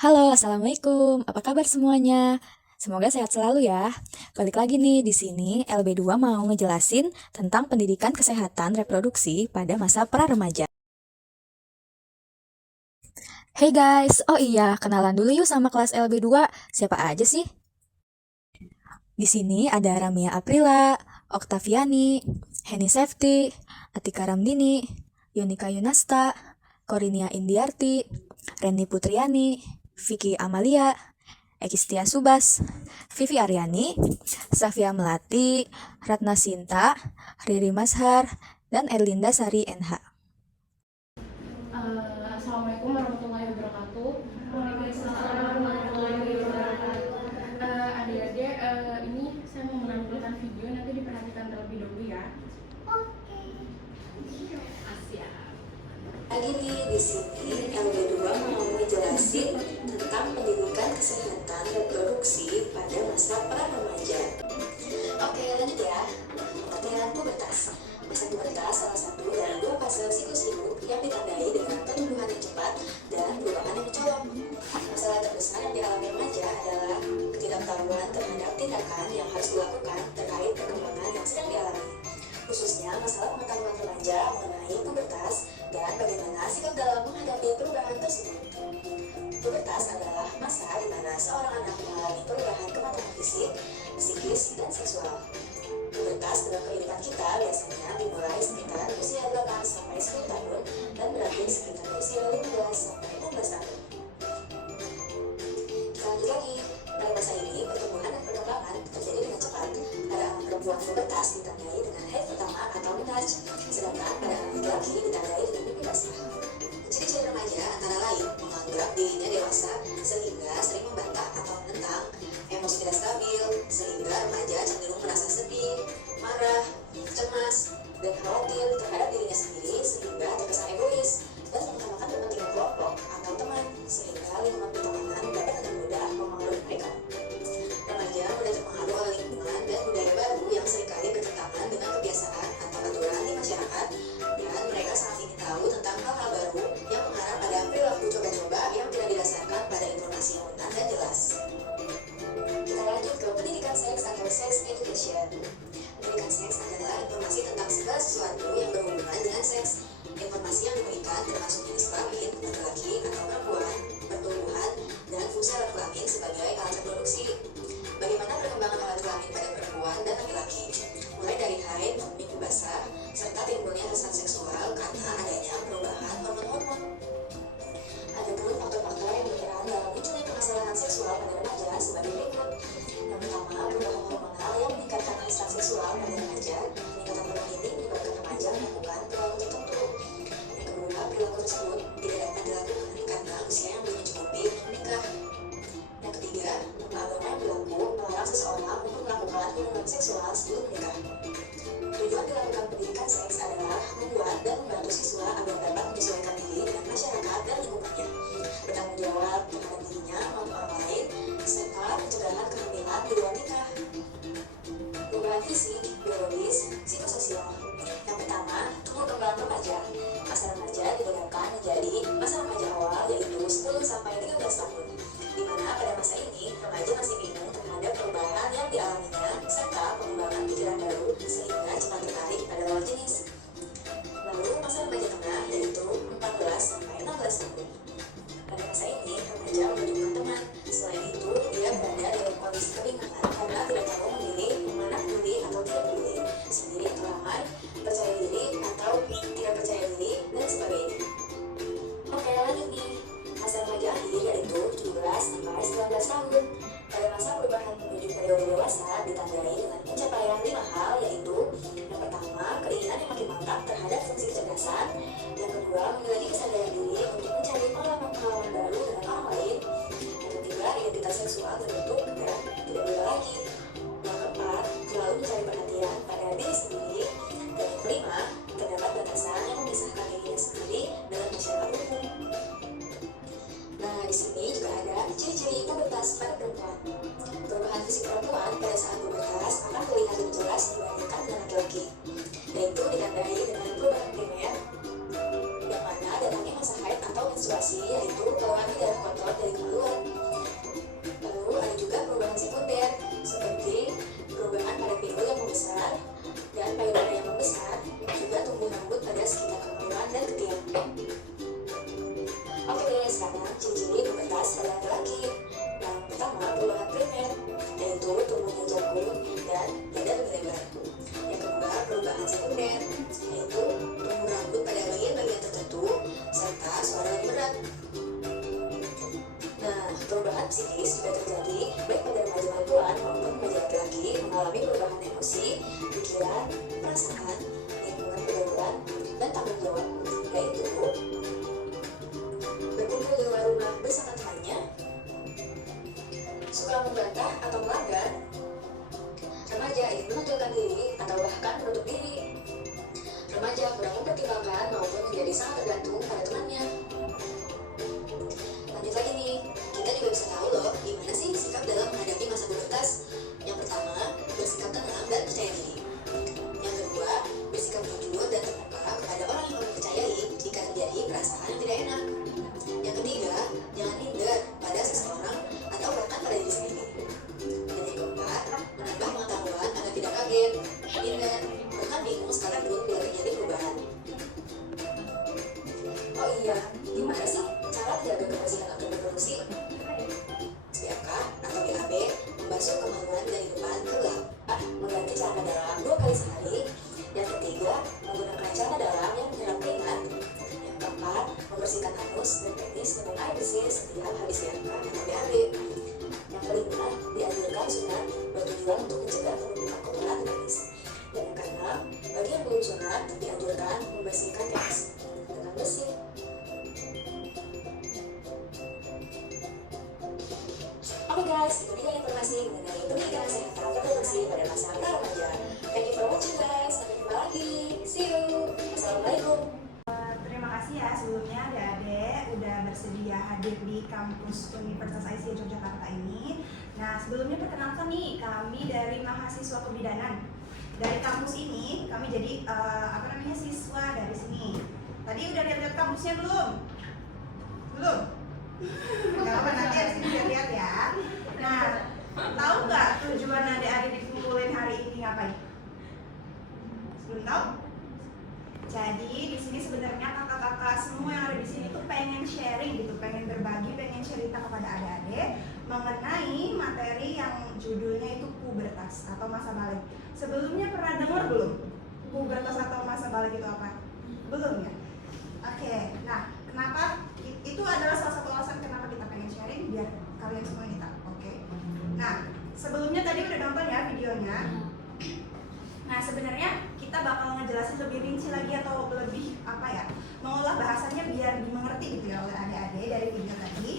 Halo, Assalamualaikum. Apa kabar semuanya? Semoga sehat selalu ya. Balik lagi nih di sini LB2 mau ngejelasin tentang pendidikan kesehatan reproduksi pada masa pra-remaja. Hey guys, oh iya, kenalan dulu yuk sama kelas LB2. Siapa aja sih? Di sini ada Ramia Aprila, Oktaviani, Heni Sefti, Atika Ramdini, Yonika Yunasta, Korinia Indiarti, Reni Putriani, Vicky Amalia, Ekistia Subas, Vivi Aryani, Safia Melati, Ratna Sinta, Riri Mashar, dan Erlinda Sari NH. Assalamualaikum warahmatullahi wabarakatuh. Waalaikumsalam warahmatullahi wabarakatuh. Adik-adik, ini saya mau menampilkan video, nanti diperhatikan terlebih dahulu ya. Oke. Lagi nih di sini LB2 mau ngejelasin tentang pendidikan kesehatan reproduksi pada masa pra-remaja. Oke, lanjut ya. Latihan pubertas. Masa pubertas salah satu dari dua fase siklus hidup yang ditandai dengan pertumbuhan yang cepat dan perubahan yang mencolok. Masalah terbesar yang dialami remaja adalah ketidaktahuan terhadap tindakan yang harus dilakukan terkait perkembangan yang sedang dialami, khususnya masalah pengetahuan remaja mengenai pubertas dan bagaimana sikap dalam menghadapi perubahan tersebut. Pubertas adalah masa di mana seorang anak mengalami perubahan kematangan fisik, psikis, dan seksual. Pubertas dalam kehidupan kita biasanya dimulai sekitar usia 8 sampai 10 tahun dan berakhir sekitar usia 15 sampai 16 tahun. Kita lanjut lagi. Pada masa ini, pertumbuhan dan perkembangan terjadi dengan cepat. Pada anak perempuan pubertas ditandai dengan haid pertama atau menarj, sedangkan pada anak laki-laki ditandai dengan mimpi basah. Ciri-ciri remaja antara lain menganggap dirinya dewasa sehingga sering membantah atau menentang, emosi tidak stabil sehingga remaja cenderung merasa sedih, marah, cemas, dan khawatir terhadap dirinya sendiri sehingga terkesan egois dan mengutamakan kepentingan kelompok atau teman sehingga lingkungan pertemanan dapat dengan mudah mempengaruhi mereka. Remaja mudah terpengaruh oleh lingkungan dan budaya baru yang seringkali bertentangan dengan kebiasaan atau aturan di masyarakat, dan mereka sangat ingin tahu tentang hal-hal baru yang mengarah pada perilaku coba-coba yang tidak didasarkan pada informasi yang benar dan jelas. Kita lanjut ke pendidikan seks atau sex education. Pendidikan seks adalah informasi tentang segala sesuatu yang berhubungan dengan seks. Informasi yang diberikan termasuk jenis kelamin, laki-laki atau perempuan, pertumbuhan, dan fungsi alat kelamin sebagai alat reproduksi. Bagaimana perkembangan alat kelamin pada perempuan dan laki-laki, mulai dari haid, mimpi basah, serta timbulnya hasrat seksual karena adanya perubahan hormon-hormon. Ada pun faktor-faktor yang berperan dalam munculnya permasalahan seksual pada remaja sebagai berikut. Yang pertama, perubahan hormonal yang meningkatkan hasrat seksual pada remaja. Peningkatan hormon ini menyebabkan remaja melakukan perilaku tertentu. Yang kedua, perilaku tersebut tidak dapat dilakukan karena usia yang belum mencukupi untuk menikah. Yang ketiga, agama yang berlaku melarang seseorang untuk melakukan hubungan seksual sebelum menikah. Tujuan dilakukan pendidikan seks adalah membuat dan membantu siswa agar dapat menyesuaikan diri dengan masyarakat dan lingkungannya, bertanggung jawab terhadap dirinya maupun orang lain, serta pencegahan kehamilan di luar nikah. Perubahan fisik, biologis, psikososial. Yang pertama, tumbuh kembang remaja. Masa remaja dibedakan menjadi masa remaja awal, yaitu 10 sampai 13 tahun, di mana pada masa ini remaja masih bingung terhadap perubahan yang dialaminya serta pengembangan pikiran baru sehingga cepat tertarik pada lawan jenis. Lalu masa remaja tengah, yaitu 14 sampai 16 tahun. Pada masa ini remaja membutuhkan teman. Selain itu, dia berada dalam kondisi kebingungan karena tidak tahu memilih mana peduli atau tidak peduli, sendiri atau ramai, percaya diri atau tidak percaya diri, dan sebagainya. Oke, lanjut nih. Masa remaja akhir yaitu 17 sampai 19 tahun. Pada masa perubahan menuju periode dewasa ditandai dengan pencapaian 5 hal, yaitu yang pertama, keinginan yang makin mantap terhadap fungsi kecerdasan. Yang kedua, memiliki kesadaran diri untuk mencari pengalaman-pengalaman baru dengan orang lain. Yang ketiga, identitas seksual terbentuk dan tidak beda lagi. Yang keempat, selalu mencari perhatian pada diri sendiri. Dan yang kelima, terdapat batasan yang memisahkan dirinya sendiri dengan masyarakat umum. Nah, di sini juga ada ciri-ciri pubertas pada perempuan. Perubahan fisik perempuan pada saat pubertas akan terlihat lebih jelas dibandingkan dengan laki-laki, yaitu ditandai dengan perubahan primer, yang mana datangnya masa haid atau menstruasi, yaitu keluarnya darah kotor dari kemaluan. psikis juga terjadi baik pada remaja perempuan maupun remaja laki-laki mengalami perubahan emosi, pikiran, perasaan, lingkungan pergaulan, dan tanggung jawab, yaitu berkumpul di luar rumah bersama temannya, suka membantah atau melanggar, remaja ingin menonjolkan diri atau bahkan menutup diri, remaja kurang mempertimbangkan maupun menjadi sangat tergantung pada temannya. Lanjut lagi nih, kita juga bisa tahu loh gimana sih sikap dalam menghadapi masa pubertas. Yang pertama, bersikap tenang dan percaya diri. Yang kedua, bersikap jujur dan terbuka kepada orang yang kamu percayai jika terjadi perasaan yang tidak enak. Yang ketiga, jangan minder pada seseorang atau bahkan pada diri sendiri. Dan yang keempat, menambah pengetahuan agar tidak kaget, minder, bahkan bingung sekalipun bila terjadi perubahan. Oh iya, gimana sih cara menjaga kebersihan atau reproduksi? SPFK atau BAB membasuh kemaluan dari depan ke belakang, mengganti celana dalam 2 kali sehari. Yang ketiga, menggunakan celana dalam yang menyerap keringat. Yang keempat, membersihkan anus dan penis dengan air bersih setiap habis SPFK atau BAB. Yang kelima, dianjurkan sunat bertujuan untuk mencegah penumpukan kotoran di penis. Dan yang keenam, bagi yang belum sunat dianjurkan membersihkan penis dengan bersih. Oke guys, itu dia informasi mengenai pendidikan kesehatan reproduksi pada masa pra-remaja. Thank you for watching guys, sampai jumpa lagi. See you. Assalamualaikum. Terima kasih ya sebelumnya adik-adik udah bersedia hadir di kampus Universitas Aisyah Yogyakarta ini. Nah sebelumnya perkenalkan nih, kami dari mahasiswa kebidanan. Dari kampus ini kami jadi siswa dari sini. Tadi udah lihat kampusnya belum? Belum? Gak apa, nanti di sini lihat ya. Nah, tahu nggak tujuan adik-adik dikumpulin hari ini ngapain? Belum tahu? Jadi di sini sebenarnya kakak-kakak semua yang ada di sini tuh pengen sharing gitu, pengen berbagi, pengen cerita kepada adik-adik mengenai materi yang judulnya itu pubertas atau masa balik. Sebelumnya pernah dengar belum? Pubertas atau masa balik itu apa? Belum ya? Oke, nah kenapa? Itu adalah salah satu alasan kenapa kita pengen sharing biar kalian semua ini tahu. Oke. Nah, sebelumnya tadi udah nonton ya videonya. Nah, sebenarnya kita bakal ngejelasin lebih rinci lagi atau lebih mengolah bahasanya biar dimengerti gitu ya oleh adik-adik dari video tadi.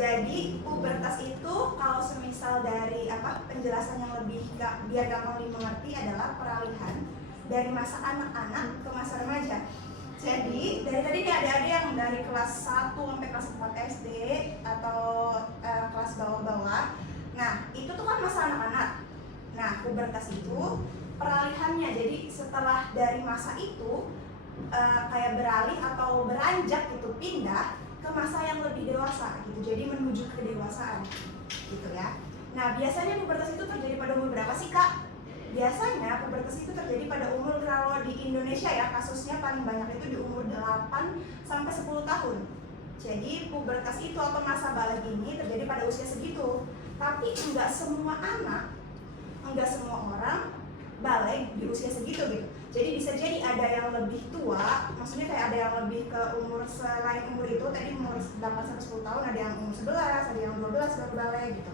Jadi pubertas itu kalau semisal dari penjelasan yang lebih biar gampang dimengerti adalah peralihan dari masa anak-anak ke masa remaja. Jadi dari tadi nih adik-adik yang dari kelas 1 sampai kelas 4 SD atau kelas bawah-bawah. Nah, itu tuh kan masa anak-anak. Nah, pubertas itu peralihannya. Jadi setelah dari masa itu kayak beralih atau beranjak gitu, pindah ke masa yang lebih dewasa gitu. Jadi menuju ke kedewasaan gitu ya. Nah, biasanya pubertas itu terjadi pada umur berapa sih, Kak? Biasanya pubertas itu terjadi pada umur, kalau di Indonesia ya kasusnya paling banyak itu di umur 8 sampai 10 tahun. Jadi pubertas itu atau masa balik ini terjadi pada usia segitu. Tapi enggak semua anak, enggak semua orang balik di usia segitu gitu. Jadi bisa jadi ada yang lebih tua, maksudnya kayak ada yang lebih ke umur selain umur itu, tadi umur 8 sampai 10 tahun, ada yang umur 11, ada yang 12 baru balik gitu.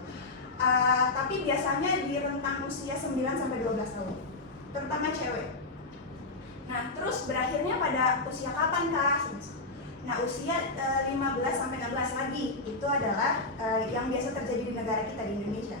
Tapi biasanya di rentang usia 9 sampai 12 tahun, terutama cewek. Nah, terus berakhirnya pada usia kapan, Kak? Nah, usia 15 sampai 16 lagi itu adalah yang biasa terjadi di negara kita di Indonesia.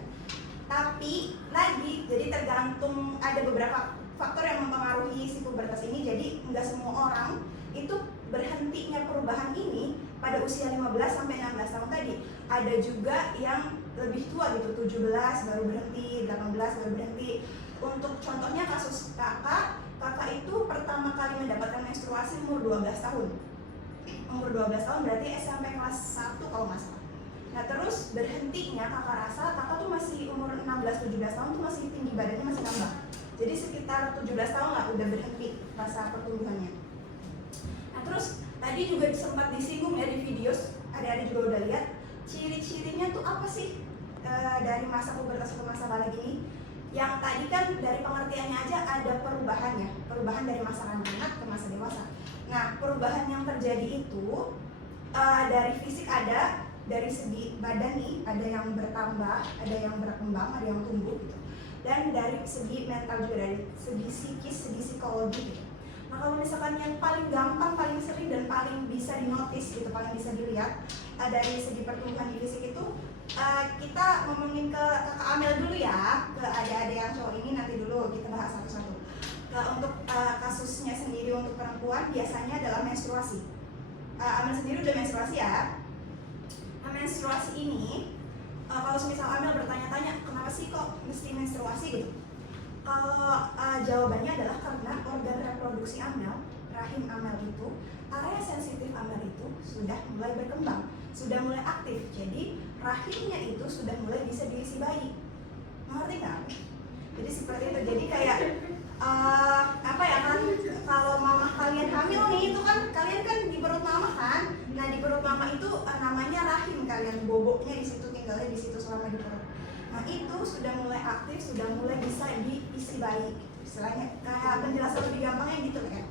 Tapi lagi, jadi tergantung, ada beberapa faktor yang mempengaruhi si pubertas ini. Jadi nggak semua orang itu berhentinya perubahan ini pada usia 15 sampai 16 tahun tadi. Ada juga yang lebih tua gitu, 17 baru berhenti, 18 baru berhenti. Untuk contohnya kasus kakak itu pertama kali mendapatkan menstruasi umur 12 tahun. Umur 12 tahun berarti SMP kelas 1 kalau nggak salah. Nah, terus berhentinya kakak rasa kakak tuh masih umur 16-17 tahun tuh masih tinggi badannya, masih nambah. Jadi sekitar 17 tahun lah udah berhenti masa pertumbuhannya. Nah, terus tadi juga sempat disinggung ya di video, adik-adik juga udah lihat ciri-cirinya tuh apa sih dari masa pubertas ke masa balik ini. Yang tadi kan dari pengertiannya aja ada perubahannya, perubahan dari masa anak-anak ke masa dewasa. Nah, perubahan yang terjadi itu dari fisik ada, dari segi badan nih ada yang bertambah, ada yang berkembang, ada yang tumbuh gitu. Dan dari segi mental juga, dari segi psikis, segi psikologi gitu. Nah kalau misalkan yang paling gampang, paling sering dan paling bisa dinotis gitu, paling bisa dilihat dari segi pertumbuhan di fisik itu, kita ngomongin ke kakak Amel dulu ya, ke adik-adik yang cowok ini nanti dulu kita bahas satu-satu. Nah, untuk kasusnya sendiri untuk perempuan biasanya adalah menstruasi. Amel sendiri udah menstruasi ya. Nah, menstruasi ini kalau misal Amel bertanya-tanya kenapa sih kok mesti menstruasi gitu? Kalau jawabannya adalah karena organ reproduksi Amel, rahim Amel itu, area sensitif Amel itu sudah mulai berkembang, sudah mulai aktif. Jadi rahimnya itu sudah mulai bisa diisi bayi. Mengerti nggak? Jadi seperti itu. Jadi kayak apa ya kan? Kalau mama kalian hamil nih, itu kan kalian kan di perut mama kan? Nah di perut mama itu namanya rahim kalian, boboknya di situ, tinggalnya di situ selama di perut. Nah itu sudah mulai aktif, sudah mulai bisa diisi bayi. Istilahnya kayak penjelasan lebih gampangnya gitu kan.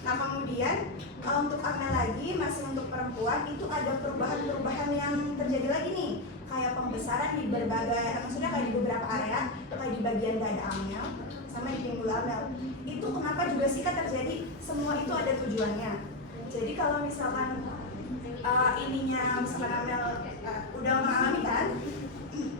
Nah kemudian untuk Amel lagi, masih untuk perempuan itu ada perubahan-perubahan yang terjadi lagi nih, kayak pembesaran di berbagai, maksudnya kayak di beberapa area, kayak di bagian dada Amel sama di pinggul Amel. Itu kenapa juga sih kan terjadi? Semua itu ada tujuannya. Jadi kalau misalkan ininya misalkan Amel udah mengalami kan,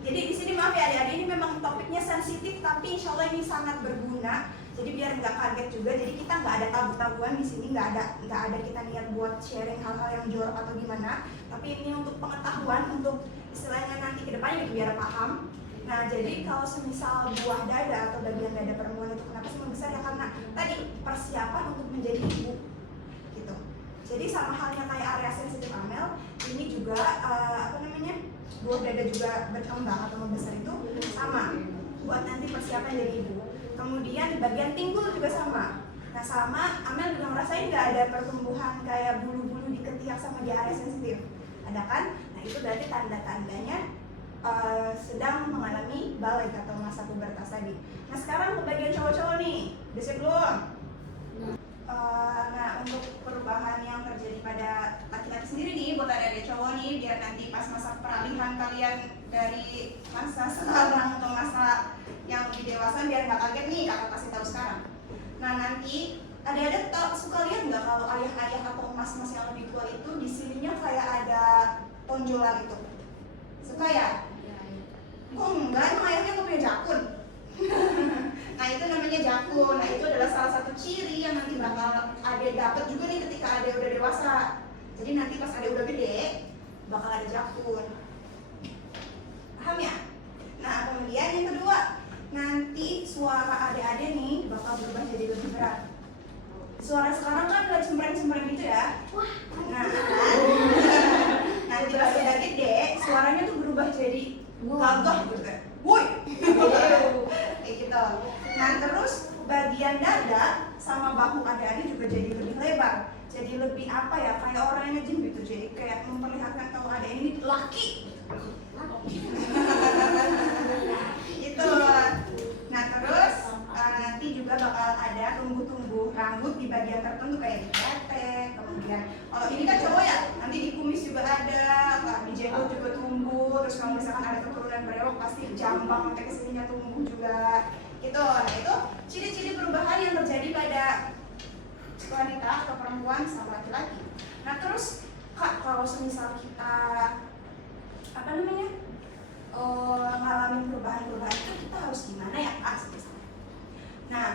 jadi di sini maaf ya adik-adik, ini memang topiknya sensitif tapi insya Allah ini sangat berguna. Jadi biar nggak kaget juga, jadi kita nggak ada tabu-tabuan di sini, nggak ada kita niat buat sharing hal-hal yang jorok atau gimana. Tapi ini untuk pengetahuan, untuk istilahnya nanti kedepannya gitu biar paham. Nah jadi kalau semisal buah dada atau bagian dada perempuan itu kenapa sih membesar ya, karena tadi persiapan untuk menjadi ibu gitu. Jadi sama halnya kayak area sensitif Amel, ini juga buah dada juga berkembang atau membesar itu sama buat nanti persiapan jadi ibu. Kemudian di bagian pinggul juga sama. Nah sama Amel juga merasain nggak ada pertumbuhan kayak bulu-bulu di ketiak sama di area sensitif, ada kan? Nah itu berarti tanda-tandanya sedang mengalami balik atau masa pubertas tadi. Nah sekarang ke bagian cowok-cowok nih, udah siap belum? Nah untuk perubahan yang terjadi pada laki-laki sendiri nih, buat adik-adik cowok nih, biar nanti pas masa peralihan kalian dari masa sekarang ke masa yang lebih dewasa, biar nggak kaget nih kakak kasih tahu sekarang. Nah nanti adik-adik suka lihat nggak kalau ayah-ayah atau mas-mas yang lebih tua itu di sininya kayak ada tonjolan itu? Suka ya? Kok enggak? Emang ayahnya nggak punya jakun? Nah itu namanya jakun. Nah itu adalah salah satu ciri yang nanti bakal adek dapet juga nih ketika adek udah dewasa. Jadi nanti pas adek udah gede bakal ada jakun. Paham ya? Nah kemudian yang kedua, nanti suara adek-adek nih bakal berubah jadi lebih berat. Suara sekarang kan lagi cempreng-cempreng gitu ya. Nah nanti pas udah gede suaranya tuh berubah jadi gagah gitu kan. Woi, kayak gitu. Nah terus bagian dada sama bahu adik-adik juga jadi lebih lebar, jadi lebih apa ya, kayak orang yang nge-gym gitu, jadi kayak memperlihatkan kalau adik ini laki. Gitu. Nah terus nanti juga bakal ada tumbuh-tumbuh rambut di bagian tertentu kayak di tete, kemudian kalau ini kan cowok ya, nanti di kumis juga ada, di jenggot juga tumbuh, terus kalau misalkan ada keturunan berewok pasti jambang sampai kesininya tumbuh juga gitu. Nah itu ciri-ciri perubahan yang terjadi pada wanita atau perempuan sama laki-laki. Nah terus kak, kalau semisal kita ngalamin perubahan-perubahan itu kita harus gimana ya kak semisal? Nah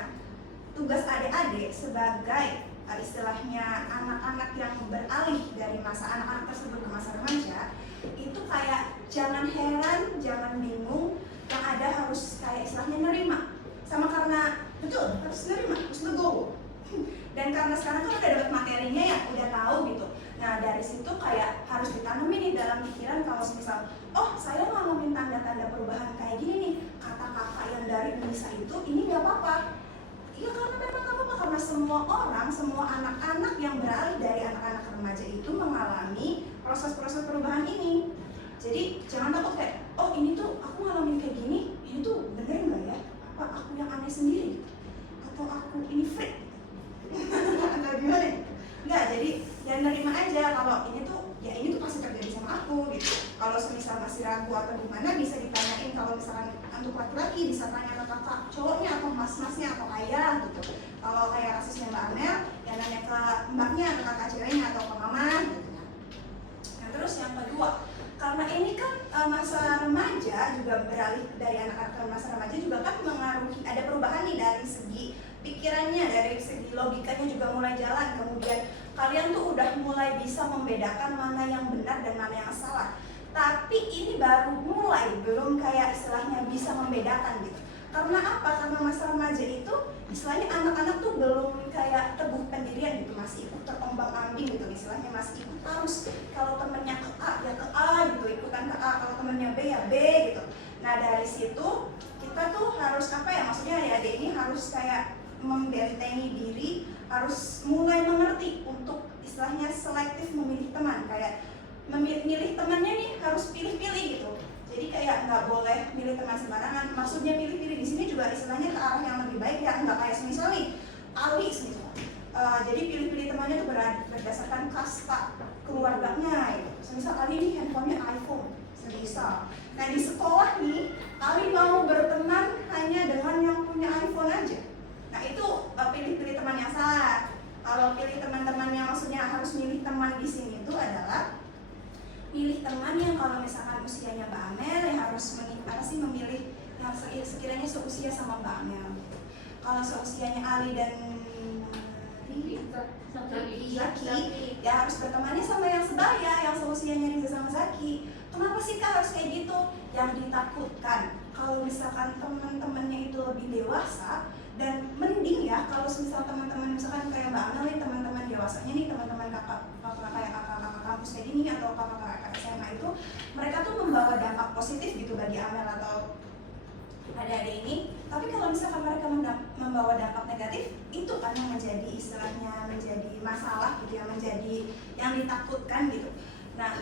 tugas adik-adik sebagai istilahnya anak-anak yang beralih dari masa anak-anak tersebut ke masa remaja itu kayak jangan heran, jangan bingung, yang ada harus kayak istilahnya nerima. Sama karena betul harus nerima, harus legowo. Dan karena sekarang kan udah dapat materinya ya, udah tahu gitu. Nah dari situ kayak harus ditanamin nih dalam pikiran kalau misal, oh saya ngalamin tanda-tanda perubahan kayak gini nih, kata kakak yang dari Nisa itu ini nggak apa-apa. Iya karena memang nggak apa-apa, karena semua orang, semua anak-anak yang beralih dari anak-anak remaja itu mengalami proses-proses perubahan ini. Jadi jangan takut kayak, oh ini tuh aku ngalamin kayak gini, ini tuh bener nggak ya? Apa aku yang aneh sendiri? Atau aku ini freak? Atau gimana? Nggak, jadi ya nerima aja kalau ini tuh, ya ini tuh pasti terjadi sama aku gitu. kalau semisal masih ragu atau gimana bisa ditanyain. Kalau misalkan untuk laki-laki bisa tanya ke kakak cowoknya atau mas-masnya atau ayah gitu. Kalau kayak kasusnya Mbak Amel ya nanya ke mbaknya atau kakak ceweknya atau ke mama gitu. Nah terus yang kedua, karena ini kan masa remaja juga beralih dari anak-anak ke masa remaja juga kan mengaruhi, ada perubahan nih dari segi pikirannya, dari segi logikanya juga mulai jalan. Kemudian kalian tuh udah mulai bisa membedakan mana yang benar dan mana yang salah. Tapi ini baru mulai, belum kayak istilahnya bisa membedakan gitu. Karena apa? Karena masa remaja itu istilahnya anak-anak tuh belum kayak teguh pendirian gitu, masih ikut terombang ambing gitu, istilahnya masih ikut arus. Kalau temennya ke A ya ke A gitu, ikutan ke A, kalau temennya B ya B gitu. Nah dari situ kita tuh harus apa ya, maksudnya adik-adik ini harus kayak membentengi diri, harus mulai mengerti untuk istilahnya selektif memilih teman. Kayak memilih temannya nih harus pilih-pilih gitu. Jadi kayak nggak boleh milih teman sembarangan. Maksudnya pilih-pilih di sini juga istilahnya ke arah yang lebih baik ya, nggak kayak semisal nih Ali semisal. Jadi pilih-pilih temannya tuh berdasarkan kasta keluarganya gitu. Semisal Ali ini handphonenya iPhone, semisal. Nah di sekolah nih Ali mau berteman hanya dengan yang punya iPhone aja. Nah itu pilih-pilih teman yang salah. Kalau pilih teman-teman yang maksudnya harus milih teman di sini itu adalah pilih teman yang kalau misalkan usianya Mbak Amel ya harus memilih yang sekiranya seusia sama Mbak Amel. Kalau seusianya Ali dan Zaki ya harus bertemannya sama yang sebaya, yang seusianya Riza sama Zaki. Kenapa sih Kak harus kayak gitu? Yang ditakutkan kalau misalkan teman-temannya itu lebih dewasa, dan mending ya kalau misal teman-teman misalkan kayak Mbak Amel nih, teman-teman dewasanya nih, teman-teman kakak kampus kayak gini atau kakak SMA itu, mereka tuh membawa dampak positif gitu bagi Amel atau adik-adik ini. Tapi kalau misalkan mereka membawa dampak negatif, itu kan yang menjadi istilahnya menjadi masalah gitu ya, menjadi yang ditakutkan gitu. Nah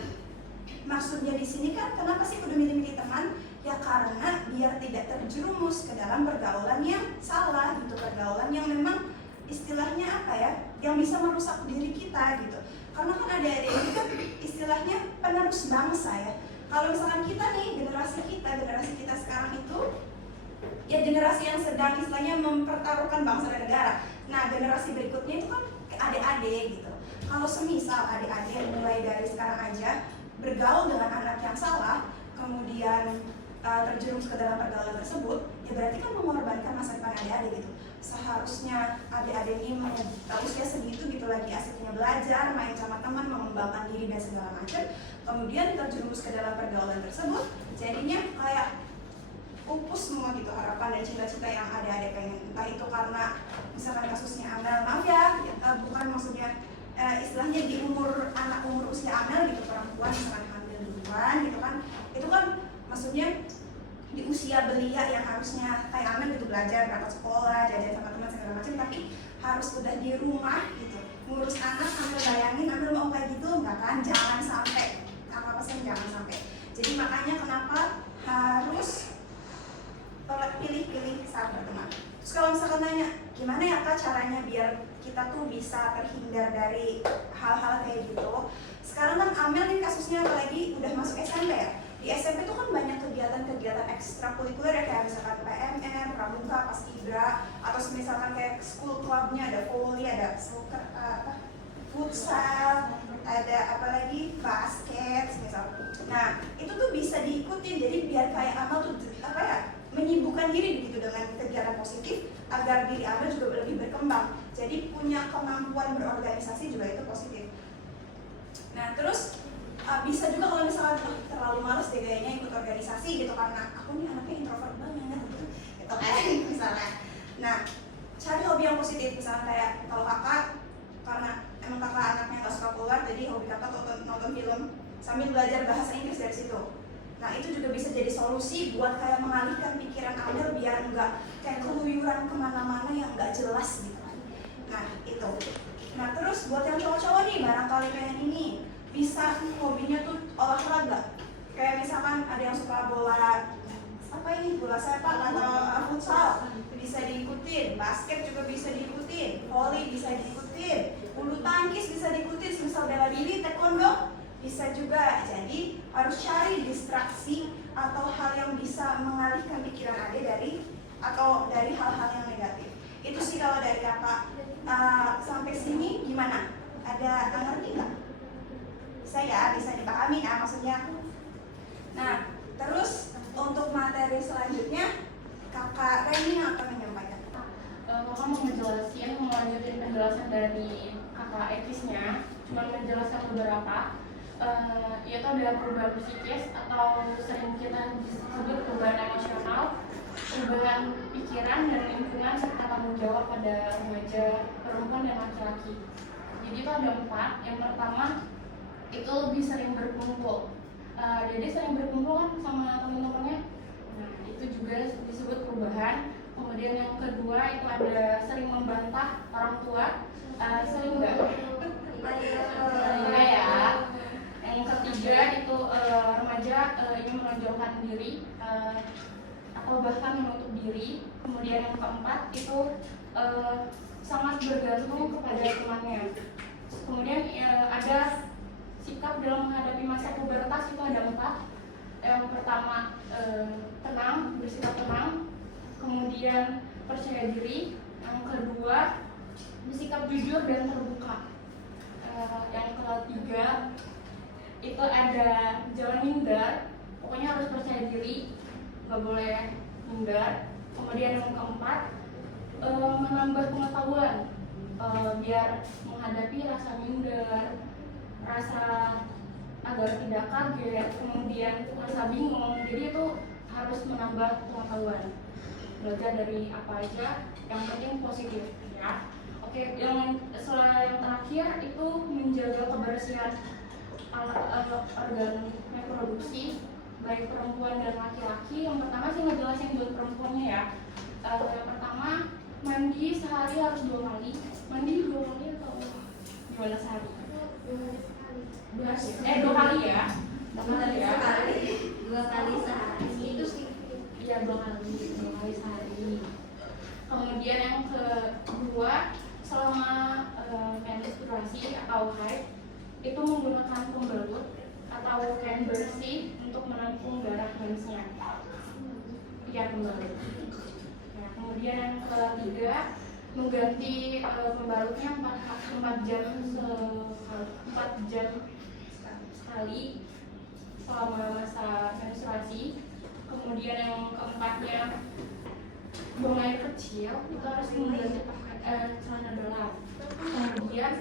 maksudnya di sini kan kenapa sih udah milih-milih teman? Ya karena biar tidak terjerumus ke dalam pergaulan yang salah gitu, pergaulan yang memang istilahnya apa ya, yang bisa merusak diri kita gitu. Karena kan adik-adik ini kan istilahnya penerus bangsa ya. Kalau misalkan kita nih, generasi kita sekarang itu ya generasi yang sedang istilahnya mempertaruhkan bangsa dan negara. Nah generasi berikutnya itu kan adik-adik gitu. Kalau semisal adik-adik mulai dari sekarang aja bergaul dengan anak yang salah, kemudian terjerumus ke dalam pergaulan tersebut, ya berarti kan mengorbankan masa depan adik-adik gitu. Seharusnya adik-adik ini usia segitu gitu lagi asiknya belajar, main sama teman, mengembangkan diri dan segala macam, kemudian terjerumus ke dalam pergaulan tersebut, jadinya kayak pupus semua gitu harapan dan cita-cita yang adik-adik pengen. Entah itu karena misalkan kasusnya Amel, maaf ya, bukan maksudnya istilahnya di anak umur usia Amel gitu, perempuan misalkan hamil duluan gitu kan, itu kan maksudnya di usia belia yang harusnya kayak Amel gitu, belajar, berangkat sekolah, jajan sama teman segala macam, tapi harus udah di rumah gitu ngurus anak. Amel bayangin Amel mau kayak gitu nggak kan? Jangan sampai, apa pesan jangan sampai. Jadi makanya kenapa harus pilih-pilih saat berteman. Terus kalau misalkan nanya gimana ya Kak caranya biar kita tuh bisa terhindar dari hal-hal kayak gitu, sekarang kan Amel nih kasusnya apalagi udah masuk SMP ya. Di SMP tuh kan banyak kegiatan-kegiatan ekstrakurikuler ya, kayak misalkan PMR, pramuka, paskibra, atau misalkan kayak school clubnya ada volley, ada soccer, futsal, ada apalagi basket, misal. Nah itu tuh bisa diikutin, jadi biar kayak Amel tuh apa ya, menyibukkan diri gitu dengan kegiatan positif agar diri Amel juga lebih berkembang. Jadi punya kemampuan berorganisasi juga itu positif. Nah terus bisa juga kalau misalkan terlalu males deh kayaknya ikut organisasi gitu karena aku nih anaknya introvert banget gitu kan misalnya. Nah cari hobi yang positif, misalnya kayak kalau kakak karena emang kakak anaknya nggak suka keluar, jadi hobi kakak nonton film sambil belajar bahasa Inggris dari situ. Nah itu juga bisa jadi solusi buat kayak mengalihkan pikiran Amel biar nggak kayak keluyuran kemana-mana yang nggak jelas gitu kan. Nah itu. Nah terus buat yang cowok-cowok nih barangkali pengen ini, bisa hobinya tuh olahraga. Kayak misalkan ada yang suka bola apa ini, bola sepak atau futsal, bisa diikutin. Basket juga bisa diikutin, volley bisa diikutin, bulu tangkis bisa diikutin, misal bela diri, taekwondo bisa juga. Jadi harus cari distraksi atau hal yang bisa mengalihkan pikiran Ade dari hal-hal yang negatif. Itu sih kalau dari kakak. Sampai sini gimana? Ada yang ngerti nggak? Bisa dipahami ya maksudnya. Nah, terus untuk materi selanjutnya kakak Reni yang akan menyampaikan. Kakak mau melanjutin penjelasan dari kakak Ekisnya, cuma menjelaskan beberapa. Yaitu ada perubahan psikis atau sering kita sebut perubahan emosional, perubahan pikiran dan lingkungan serta tanggung jawab pada remaja, perempuan dan laki-laki. Jadi itu ada 4. Yang pertama itu lebih sering berkumpul. Jadi sering berkumpul kan sama teman-temannya. Nah, itu juga disebut perubahan. Kemudian yang kedua itu ada sering membantah orang tua. Sering nggak? Enggak ya. Yang ketiga itu remaja ingin menonjolkan diri atau bahkan menutup diri. Kemudian yang keempat itu sangat bergantung kepada temannya. Kemudian ada sikap dalam menghadapi masa pubertas itu ada 4. Yang pertama tenang, bersikap tenang. Kemudian percaya diri. Yang kedua bersikap jujur dan terbuka. Yang ketiga itu ada jangan minder, pokoknya harus percaya diri, nggak boleh minder. Kemudian yang keempat menambah pengetahuan biar menghadapi rasa minder, rasa agar tidak kaget, kemudian rasa bingung. Jadi itu harus menambah pengetahuan, belajar dari apa aja, yang penting positif ya. Oke, yang terakhir itu menjaga kebersihan organ reproduksi baik perempuan dan laki-laki. Yang pertama sih ngejelasin buat perempuannya ya. Yang pertama mandi sehari harus 2 kali. Mandi 2 kali atau gimana sehari? 2 kali ya. 2 kali ya. 2 kali sehari. Itu sih. Iya 2 kali sehari. Kemudian yang kedua selama menstruasi atau haid itu menggunakan pembelut atau kain bersih untuk menampung darah mensnya. Ya, pembelut. Nah, kemudian yang ketiga mengganti pembalutnya 4 jam sekali selama masa menstruasi. Kemudian yang keempatnya buang air kecil itu harus mengganti pakai celana dalam. Kemudian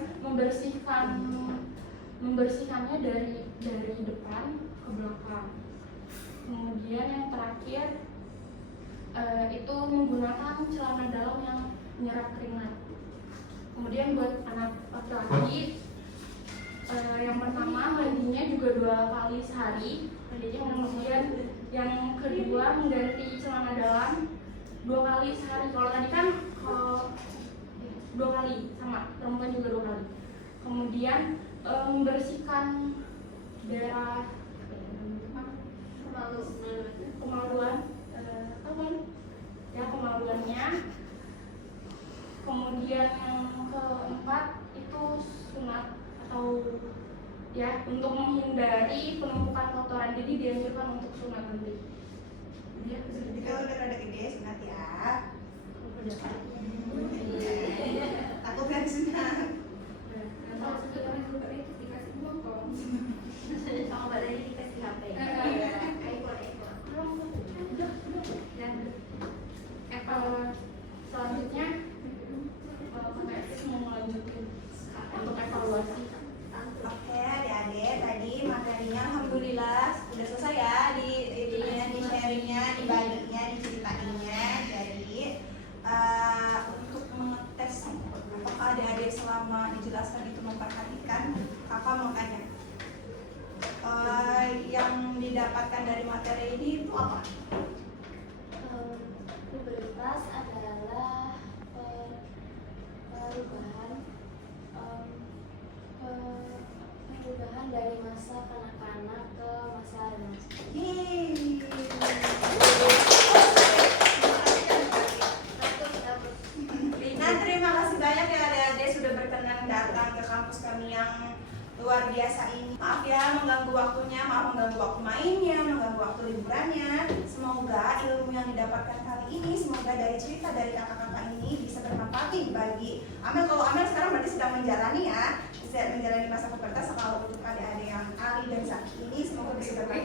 membersihkannya dari depan ke belakang. Kemudian yang terakhir itu menggunakan celana dalam yang menyerap keringat. Kemudian buat anak laki-laki yang pertama mandinya juga 2 kali sehari. Kemudian yang kedua mengganti celana dalam 2 kali sehari. Kalau tadi kan 2 kali sama, perempuan juga 2 kali. Kemudian membersihkan daerah kemaluan kemaluannya. Kemudian yang keempat itu sunat atau ya untuk menghindari penumpukan kotoran, jadi dianjurkan untuk sunat nanti. Ya, jadi kalau udah rada gede sunat ya. Takut kan sunat. Sama Mbak Leni dikasih HP. Selanjutnya mau melanjutin untuk evaluasi. Oke, adik-adik, tadi materinya alhamdulillah sudah selesai ya di sharingnya, dibaginya, diceritainnya. Jadi untuk mengetes apakah adik-adik selama dijelaskan itu memperhatikan, kakak mau tanya yang didapatkan dari materi ini itu apa? Pubertas adalah perubahan dari masa kanak-kanak ke masa remaja. Nah, terima kasih banyak ya adik-adik sudah berkenan datang ke kampus kami yang luar biasa ini. Maaf ya mengganggu waktunya, maaf mengganggu waktu mainnya, mengganggu waktu liburannya. Semoga ilmu yang didapatkan kali ini, semoga dari cerita dari kakak-kakak ini bisa bermanfaat nih bagi Amel. Kalau Amel sekarang berarti sedang menjalani ya, bisa menjalani masa pubertas. Kalau untuk adik-adik yang Ali dan Zaki ini semoga bisa bermanfaat